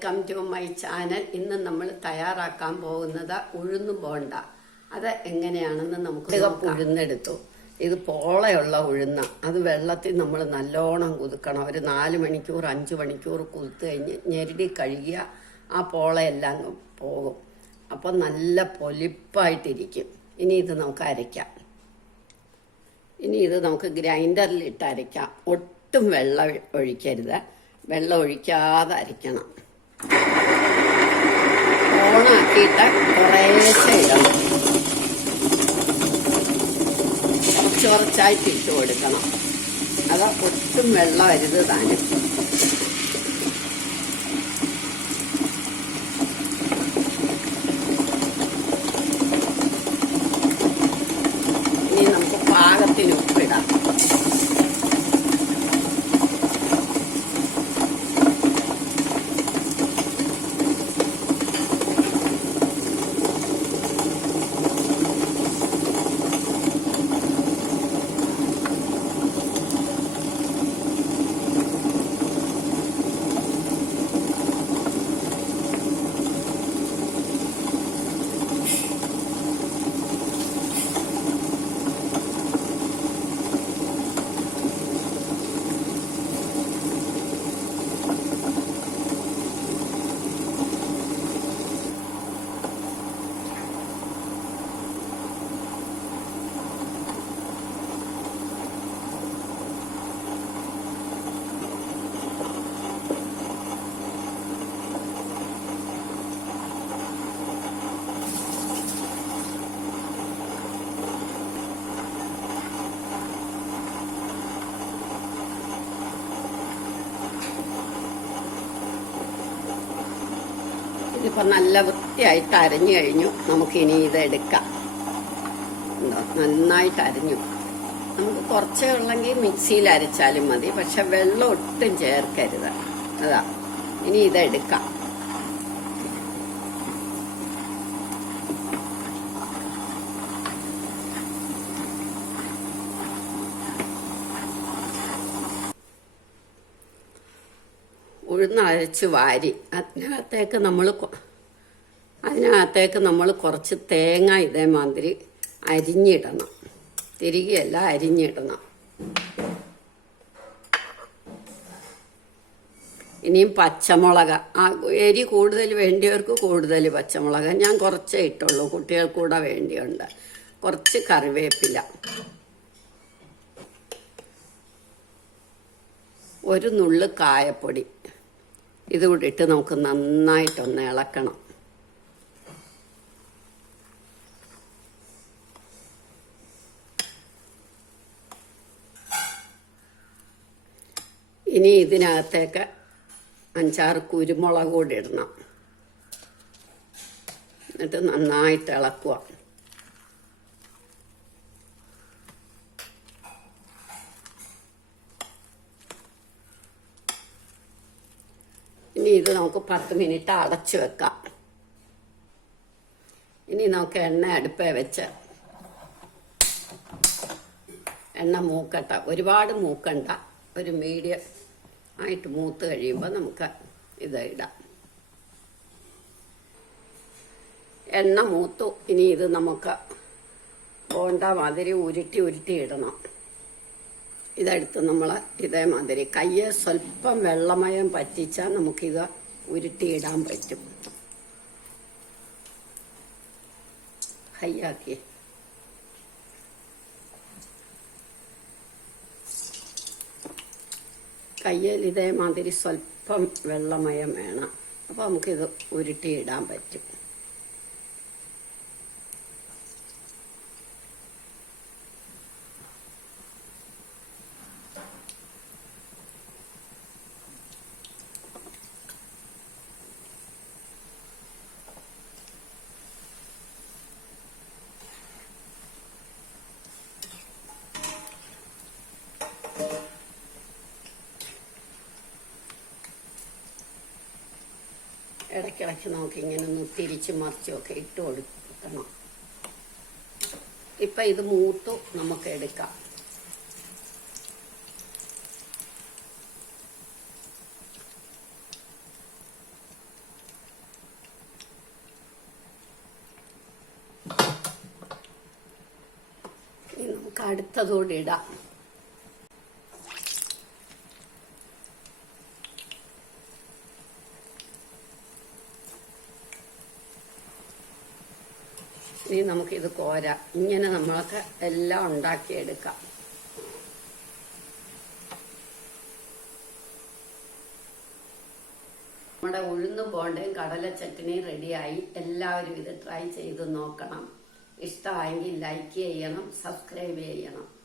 Welcome to my channel. ഇന്ന് നമ്മൾ തയ്യാറാക്കാൻ പോകുന്നത് ഉഴുന്ന് ബോണ്ട. അത് എങ്ങനെയാണെന്ന് നമുക്ക് ഉഴുന്നെടുത്തു. ഇത് പോളയുള്ള ഉഴുന്ന. അത് വെള്ളത്തിൽ നമ്മൾ നല്ലോണം കുതുക്കണം. ഒരു 4 മണിക്കൂർ 5 മണിക്കൂർ കുതിർത്ത് കഴിഞ്ഞ് ഞെരടി കഴുകിയ ആ പോളയെല്ലാം പോകും. അപ്പം നല്ല പൊലിപ്പായിട്ടിരിക്കും. ഇനി ഇത് നമുക്ക് അരയ്ക്കാം. ഇനി ഇത് നമുക്ക് ഗ്രൈൻഡറിലിട്ട് അരയ്ക്കാം. ഒട്ടും വെള്ളം ഒഴിക്കരുത്. വെള്ളം ഒഴിക്കാതെ അരയ്ക്കണം. ഓണാക്കിയിട്ട് കുറേശ്ശെ ഇടണം. കുറച്ചായിട്ട് ഇട്ട് കൊടുക്കണം. അത് ഒട്ടും വെള്ളം വരുത് താനും. ഇനി നമുക്ക് പാകത്തിന് ഉപ്പിടാം. ഇതിപ്പോൾ നല്ല വൃത്തിയായിട്ട് അരഞ്ഞു കഴിഞ്ഞു. നമുക്കിനി ഇത് എടുക്കാം. നന്നായിട്ട് അരഞ്ഞു. നമുക്ക് കുറച്ചേ ഉള്ളെങ്കിൽ മിക്സിയിൽ അരച്ചാലും മതി. പക്ഷെ വെള്ളം ഒട്ടും ചേർക്കരുത്. അതാ. ഇനി ഇതെടുക്കാം. ഉഴുന്നരച്ച് വാരി അതിനകത്തേക്ക് നമ്മൾ കുറച്ച് തേങ്ങ ഇതേമാതിരി അരിഞ്ഞിടണം. തിരികെയല്ല, അരിഞ്ഞിടണം. ഇനിയും പച്ചമുളക്, എരി കൂടുതൽ വേണ്ടിയവർക്ക് കൂടുതൽ പച്ചമുളക്. ഞാൻ കുറച്ചേ ഇട്ടുള്ളൂ, കുട്ടികൾക്കൂടെ വേണ്ടിയുണ്ട്. കുറച്ച് കറിവേപ്പില, ഒരു നുള്ള് കായപ്പൊടി. ഇതുകൂടി ഇട്ട് നമുക്ക് നന്നായിട്ടൊന്ന് ഇളക്കണം. ഇനി ഇതിനകത്തേക്ക് 5-6 കുരുമുളക് കൂടി ഇടണം. എന്നിട്ട് നന്നായിട്ട് ഇളക്കുക. ഇനി ഇത് നമുക്ക് 10 മിനിറ്റ് അടച്ചു വെക്കാം. ഇനി നമുക്ക് എണ്ണ അടുപ്പേ വെച്ച് എണ്ണ മൂക്കട്ട. ഒരുപാട് മൂക്കണ്ട, ഒരു മീഡിയം ആയിട്ട് മൂത്ത് കഴിയുമ്പോൾ നമുക്ക് ഇത് ഇടാം. എണ്ണ മൂത്തു. ഇനി ഇത് നമുക്ക് ബോണ്ട മാതിരി ഉരുട്ടി ഇടണം. ഇതെടുത്ത് നമ്മൾ ഇതേമാതിരി കയ്യെ സ്വല്പം വെള്ളമയം പറ്റിച്ചാൽ നമുക്കിത് ഉരുട്ടിയിടാൻ പറ്റും. കയ്യാക്കി കയ്യിൽ ഇതേമാതിരി സ്വല്പം വെള്ളമയം വേണം. അപ്പോൾ നമുക്കിത് ഉരുട്ടിയിടാൻ പറ്റും. ഇടയ്ക്കിടയ്ക്ക് നമുക്കിങ്ങനെ ഒന്ന് തിരിച്ച് മറിച്ചൊക്കെ ഇട്ട് കൊടുക്കണം. ഇപ്പം ഇത് മൂത്തു, നമുക്ക് എടുക്കാം. നമുക്ക് അടുത്തതോടെ ഇടാം. ഇനി നമുക്കിത് കോരാം. ഇങ്ങനെ നമ്മൾക്ക് എല്ലാം ഉണ്ടാക്കിയെടുക്കാം. നമ്മുടെ ഉഴുന്ന് ബോണ്ടയും കടല ചട്നിയും റെഡിയായി. എല്ലാവരും ഇത് ട്രൈ ചെയ്ത് നോക്കണം. ഇഷ്ടമായെങ്കിൽ ലൈക്ക് ചെയ്യണം, സബ്സ്ക്രൈബ് ചെയ്യണം.